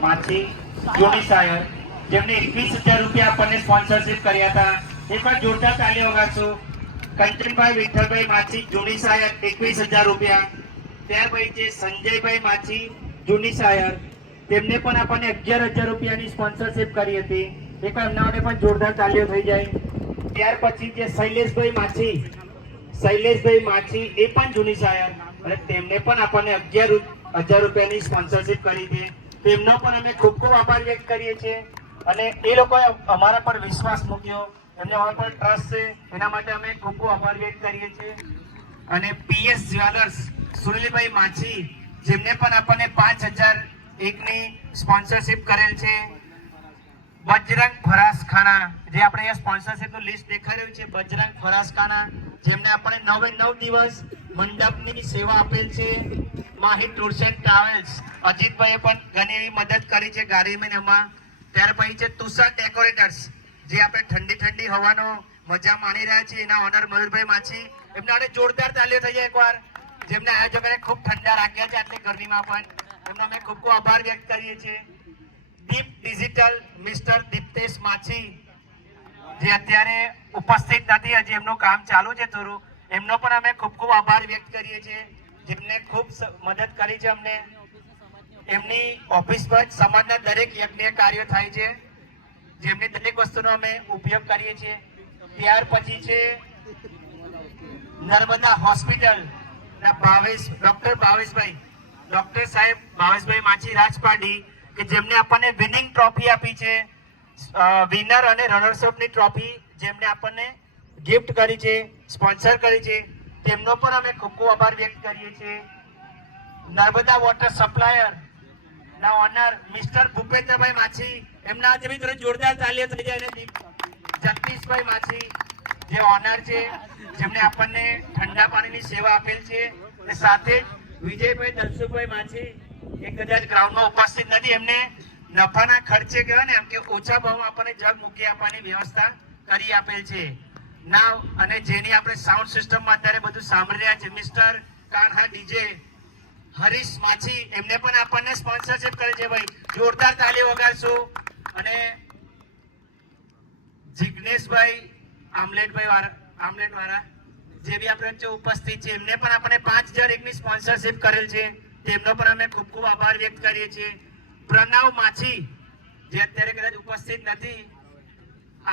માછી જોડી સાયર જેમને 21,000 રૂપિયા આપણને સ્પોન્સરશિપ કર્યા હતા. એકવાર જોરદાર તાળી વગાડશો. કંચનભાઈ વિઠ્ઠલભાઈ માછી જોડી સાયર 21,000 રૂપિયા. ત્યાર પછી છે સંજયભાઈ માછી જોડી સાયર, તેમને પણ આપણને 11,000 રૂપિયાની સ્પોન્સરશિપ કરી હતી. એકવાર એમના માટે પણ જોરદાર તાળીઓ થઈ જાય. ત્યાર પછી છે શૈલેષભાઈ માછી એ પણ જૂની સાયર અને તેમને પણ આપણને 11,000 રૂપિયાની સ્પોન્સરશિપ કરી હતી. તેમનો પણ અમે ખૂબ ખૂબ આભાર વ્યક્ત કરીએ છીએ અને એ લોકોએ અમારા પર વિશ્વાસ મૂક્યો, એમને અમારા પર ટ્રસ્ટ છે, એના માટે અમે ખૂબ ખૂબ આભાર વ્યક્ત કરીએ છીએ. અને પીએસ જ્વેલર્સ સુરેલીભાઈ માછી જેમને પણ આપણને 5,001ની સ્પોન્સરશિપ કરેલ છે. બજરંગ ફરાસખાના જે આપણે અહીંયા સ્પોન્સરશિપનું લિસ્ટ દેખાઈ રહ્યું છે, બજરંગ ફરાસખાના જેમને આપણે 9 દિવસ મંડપની સેવા આપેલ છે. માહિર ટૂર્સ એન્ડ ટ્રાવેલ્સ અજીતભાઈએ પણ ઘણી એવી મદદ કરી છે ગાડીમાં. ત્યાર પછી છે તુષાર ડેકોરેટર્સ જે આપણે ઠંડી હવાનો મજા માણી રહ્યા છીએ, એના ઓનર મયુરભાઈ માછી, એમના માટે જોરદાર તાળીઓ થઈ જાય એકવાર. જેમને આયોજકોને ખૂબ ઠંડા રાખ્યા છે આટલી ગરમીમાં પણ, એમનો અમે ખૂબ ખૂબ આભાર વ્યક્ત કરીએ છીએ. દીપ ડિજિટલ મિસ્ટર દીપ્તેશ માછી જે અત્યારે ઉપસ્થિત નથી, હજી એમનું કામ ચાલુ છે થોડું, એમનો પણ અમે ખૂબ ખૂબ આભાર વ્યક્ત કરીએ છીએ જેમને ખૂબ મદદ કરી છે અમને. એમની ઓફિસ પર સમાજના દરેક યજ્ઞ કાર્યો થાય છે, જેમની દરેક વસ્તુનો અમે ઉપયોગ કરીએ છીએ. ત્યાર પછી છે નર્મદા હોસ્પિટલ ના ડોક્ટર સાહેબ ભાવેશભાઈ માછી રાજપાડી કે જેમને આપણને વિનિંગ ટ્રોફી આપી છે, વિનર અને રનર્સઅપ ની ટ્રોફી જેમને આપણને ગિફ્ટ કરી છે, સ્પોન્સર કરી છે, તેમનો પણ અમે ખૂબ ખૂબ આભાર વ્યક્ત કરીએ છીએ. નર્મદા વોટર સપ્લાયર ના ઓનર મિસ્ટર ભૂપેન્દ્રભાઈ માછી, એમના આજે બી થોડી જોરદાર તાળીઓ થઈ જાય. જગદીશભાઈ માછી જે ઓનર છે, જેમને આપણને ઠંડા પાણીની સેવા આપેલ છે. અને સાથે વિજયભાઈ દલસુભાઈ માછી એ કદાચ ગ્રાઉન્ડમાં ઉપસ્થિત નથી, એમને નફાના ખર્ચે કહેવાય ને એમ કે ઓછા ભાવમાં આપણને જગ મૂકી આપવાની વ્યવસ્થા કરી આપેલ છે. નાવ અને જેની આપણે સાઉન્ડ સિસ્ટમમાં અત્યારે બધું સાંભળી રહ્યા છે મિસ્ટર કાન્હા ડીજે હરીશ માછી, એમને પણ આપણને સ્પોન્સરશિપ કરે છે. ભાઈ જોરદાર તાળીઓ વગાડશો. અને જિગ્નેશભાઈ આમલેટ વાળા જે બી આપણે ઉપસ્થિત છે, એમને પણ આપણને 5,001ની સ્પોન્સરશિપ કરેલ છે, તેમનો પણ અમે ખૂબ ખૂબ આભાર વ્યક્ત કરીએ છીએ. પ્રણવ માછી જે અત્યારે કદાચ ઉપસ્થિત નથી,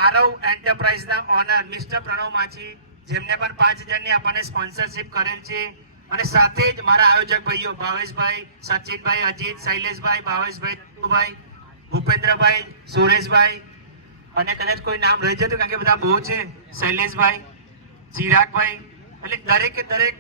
આરવ એન્ટરપ્રાઇઝના ઓનર મિસ્ટર પ્રણવ માછી, જેમને પણ 5,000ની આપણને સ્પોન્સરશિપ કરેલ છે. અને સાથે જ મારા આયોજક ભાઈઓ ભાવેશભાઈ, સચિનભાઈ, અજીત, શૈલેષભાઈ, ભાવેશભાઈ, ભૂપેન્દ્રભાઈ, સુરેશભાઈ અને કદાચ કોઈ નામ રહી જતું કારણ કે બધા બહુ છે, શૈલેષભાઈ, ચિરાગભાઈ, એટલે દરેકે દરેક.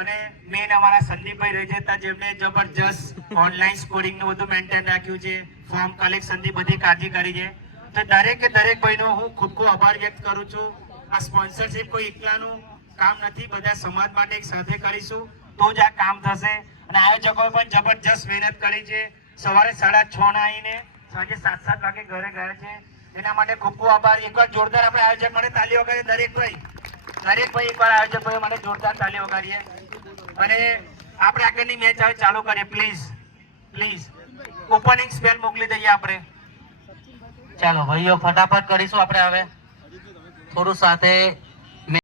અને મેન અમારા સંદીપભાઈ રહી જતા જેમને જબરજસ્ત ઓનલાઈન સ્કોરિંગનું બધું મેન્ટેન રાખ્યું છે, ફોર્મ કલેક્શનની બધી કાળજી કરી છે. તો દરેકે દરેક ભાઈનો હું ખૂબ ખૂબ આભાર વ્યક્ત કરું છું. આ સ્પોન્સરશિપ કોઈ એકલાનું કામ નથી, બધા સમાજ માટે એક સાથે કરીશું તો જ આ કામ થશે. અને આયોજકોએ પણ જબરજસ્ત મહેનત કરી છે, સવારે 6:30 ના આવીને સાંજે 7 વાગે ઘરે ગયા છે, એના માટે ખૂબ ખૂબ આભાર. એકવાર જોરદાર આપણે આયોજક માટે તાળી વગાડીએ. દરેક ભાઈ એકવાર આયોજક ભાઈઓ માટે જોરદાર તાળી વગાડીએ. અને આપણે આગળની મેચ હવે ચાલુ કરીએ. પ્લીઝ ઓપનિંગ સ્પેલ મોકલી દઈએ આપણે. ચાલો ભાઈઓ ફટાફટ કરીશું આપણે હવે થોડું સાથે